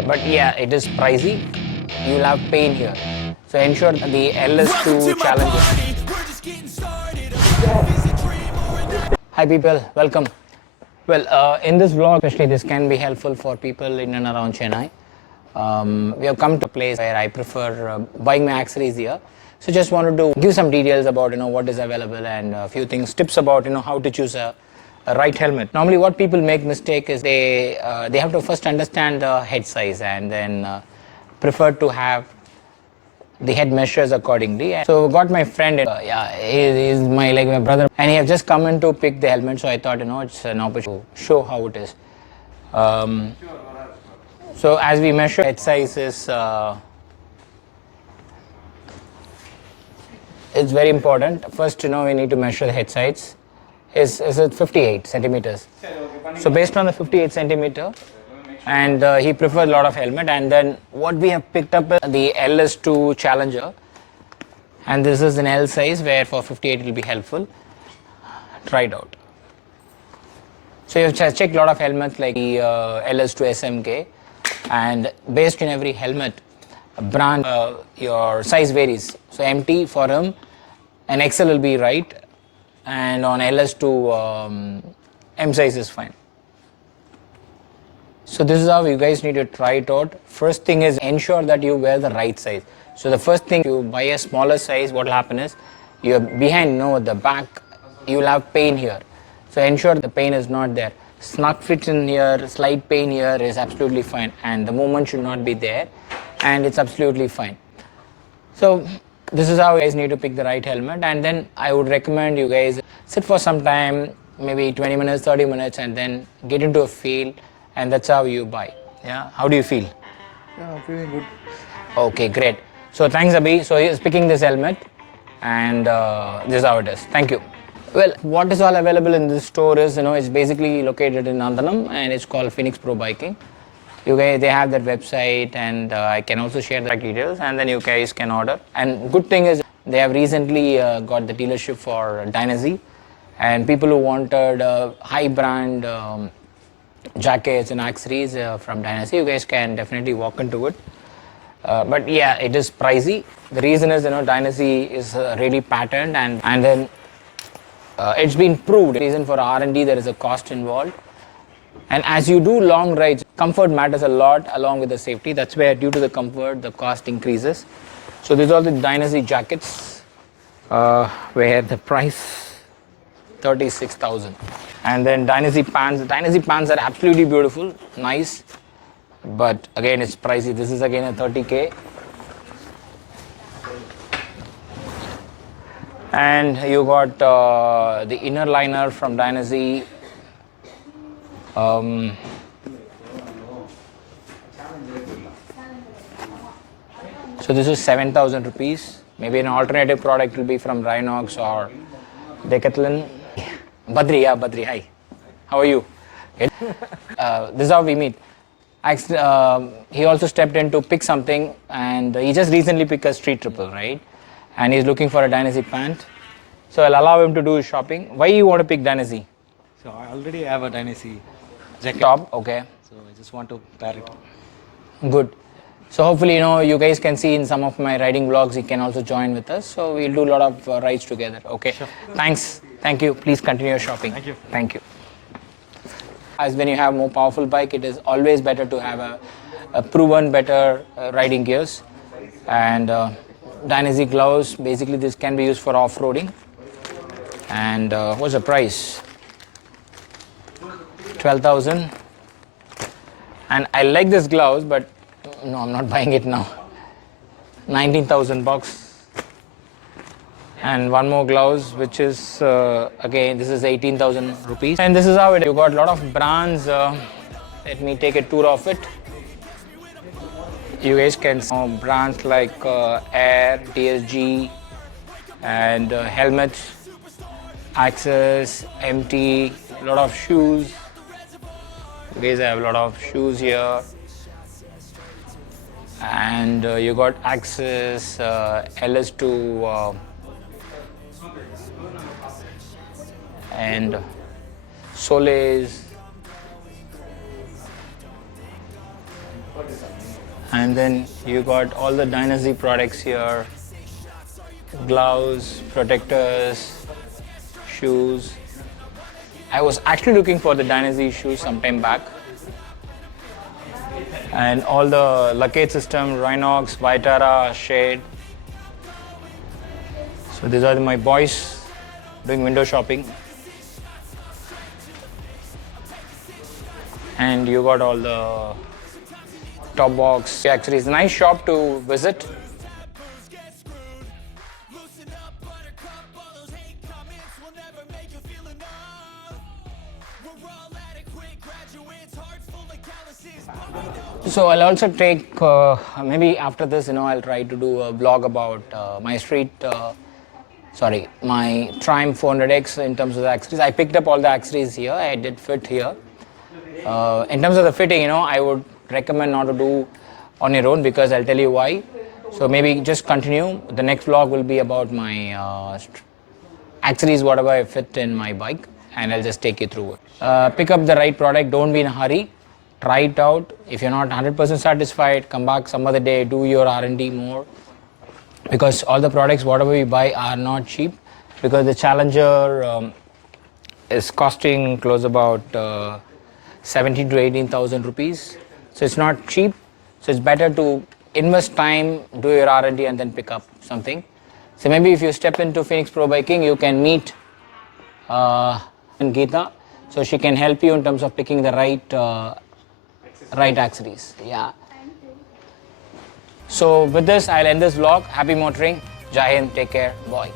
but yeah, it is pricey. You'll have pain here. So ensure the LS2 Challenger. Hi people, welcome. Well, in this vlog, especially this can be helpful for people in and around Chennai. We have come to a place where I prefer buying my accessories here. So just wanted to give some details about what is available and a few things, tips about how to choose a right helmet. Normally, what people make mistake is they have to first understand the head size and then prefer to have the head measures accordingly. So got my friend, yeah, he's my brother, and he has just come in to pick the helmet. So I thought it's an opportunity to show how it is. So as we measure head size is it's very important. First, we need to measure the head size. Is it 58 centimeters? So based on the 58 centimeter, and he preferred a lot of helmet, and then what we have picked up is the LS2 Challenger, and this is an L size where for 58 it will be helpful. Try it out. So you have checked a lot of helmets like the LS2 SMK, and based on every helmet brand your size varies. So MT for him and XL will be right, and on LS2 M size is fine. So this is how you guys need to try it out. First thing is ensure that you wear the right size. So the first thing, you buy a smaller size, what will happen is you're behind, the back, you will have pain here. So ensure the pain is not there. Snug fit in here, slight pain here is absolutely fine, and the movement should not be there, and it's absolutely fine. So this is how you guys need to pick the right helmet, and then I would recommend you guys sit for some time, maybe 20 minutes, 30 minutes, and then get into a feel, and that's how you buy. Yeah, how do you feel? Yeah, I'm feeling good. Okay, great. So thanks, Abhi. So he is picking this helmet, and this is how it is. Thank you. Well, what is all available in this store is, it's basically located in Nandanam, and it's called Phoenix Pro Biking. You guys, they have that website, and I can also share the details, and then you guys can order. And good thing is they have recently got the dealership for Dainese, and people who wanted high brand jackets and accessories from Dainese, you guys can definitely walk into it. But yeah, it is pricey. The reason is, Dainese is really patented, and then it's been proved. The reason for R&D, there is a cost involved. And as you do long rides, comfort matters a lot along with the safety. That's where, due to the comfort, the cost increases. So these are the Dainese jackets, where the price 36,000. And then Dainese pants. The Dainese pants are absolutely beautiful, nice, but again it's pricey. This is again a 30K. And you got the inner liner from Dainese. So this is 7,000 rupees. Maybe an alternative product will be from Rhinox or Decathlon. Badri, yeah, Badri, hi. How are you? This is how we meet. He also stepped in to pick something, and he just recently picked a street triple, right? And he's looking for a Dainese pant. So I'll allow him to do his shopping. Why you want to pick Dainese? So I already have a Dainese jacket. Top, okay. So I just want to pair it. Good. So hopefully, you guys can see in some of my riding vlogs, you can also join with us. So we'll do a lot of rides together, okay? Sure. Thanks. Thank you. Please continue your shopping. Thank you. Thank you. As when you have more powerful bike, it is always better to have a proven better riding gears. And Dainese gloves, basically this can be used for off-roading. And what's the price? 12,000. And I like this gloves, but no, I'm not buying it now. 19,000 bucks. And one more gloves, which is again, this is 18,000 rupees. And this is how it is. You got a lot of brands. Let me take a tour of it. You guys can see brands like Air, TSG, and helmets, Axis, MT, a lot of shoes. You guys have a lot of shoes here. And you got Axis, LS2, and Solays. And then you got all the Dainese products here, gloves, protectors, shoes. I was actually looking for the Dainese shoes some time back. And all the luggage system, Rhinox, Vitara, Shade. So these are my boys doing window shopping. And you got all the top box. Actually, it's a nice shop to visit. So I'll also take, maybe after this, I'll try to do a vlog about my my Triumph 400X in terms of the accessories. I picked up all the accessories here. I did fit here. In terms of the fitting, I would recommend not to do on your own because I'll tell you why. So maybe just continue. The next vlog will be about my accessories, whatever I fit in my bike, and I'll just take you through it. Pick up the right product. Don't be in a hurry. Try it out. If you're not 100% satisfied, come back some other day, do your R&D more. Because all the products, whatever we buy, are not cheap. Because the Challenger is costing close about 17 to 18,000 rupees. So it's not cheap. So it's better to invest time, do your R&D, and then pick up something. So maybe if you step into Phoenix Pro Biking, you can meet Geeta. So she can help you in terms of picking the right accessories. Yeah. So with this, I'll end this vlog. Happy motoring. Jai Hind. Take care. Bye.